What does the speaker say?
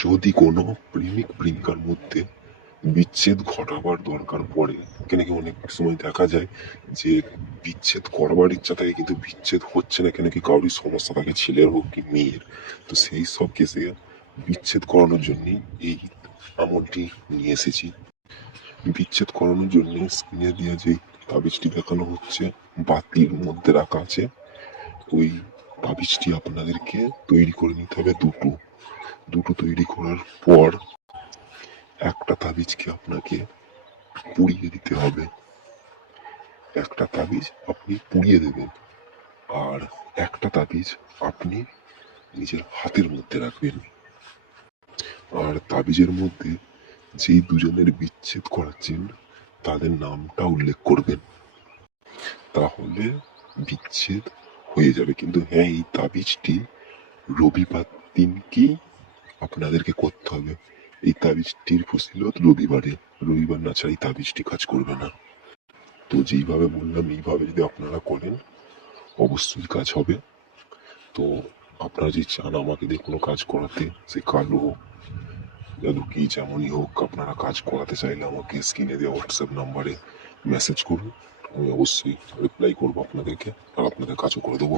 যদি কোনো প্রেমিক প্রেমিকার মধ্যে বিচ্ছেদ ঘটাবার দরকার পড়ে, কেন কি অনেক সময় দেখা যায় যে বিচ্ছেদ করবার ইচ্ছা থাকে কিন্তু বিচ্ছেদ হচ্ছে না, কেন কি কারোর সমস্যা থাকে, ছেলের হোক কি মেয়ের। তো সেই সব কেসে বিচ্ছেদ করানোর জন্যই এই আমলটি নিয়ে এসেছি। বিচ্ছেদ করানোর জন্য স্ক্রিনে দিয়ে যে তাবিজটি দেখানো হচ্ছে বাতির মধ্যে রাখা আছে, ওই তাবিজটি আপনাদেরকে তৈরি করে নিতে হবে দুটো। দুটো তৈরি করার পর একটা তাবিজকে আপনাকে পুড়িয়ে দিতে হবে। একটা তাবিজ আপনি পুড়িয়ে দেবেন, আর একটা তাবিজ আপনি নিজের হাতের মধ্যে রাখবেন। আর তাবিজের মধ্যে যেই দুজনের বিচ্ছেদ করাচ্ছেন তাদের নামটা উল্লেখ করবেন, তাহলে বিচ্ছেদ হয়ে যাবে। কিন্তু হ্যাঁ, এই তাবিজটি রবিবার দিনকেই আপনাদেরকে করতে হবে। এই তাবিজটির ফজিলত রবিবারে, রবিবার না ছাড়া এই তাবিজটি কাজ করবে না। তো যেইভাবে বললাম এইভাবে যদি আপনারা করেন অবশ্যই কাজ হবে। তো আপনারা যদি চান আমাকে দিয়ে কোনো কাজ করাতে, সে কালো জাদু কি যেমনই হোক, আপনারা কাজ করাতে চাইলে আমাকে স্ক্রিনে দেওয়া হোয়াটসঅ্যাপ নাম্বারে মেসেজ করুন। আমি অবশ্যই রিপ্লাই করবো আপনাদেরকে, আর আপনাদের কাজও করে দেবো।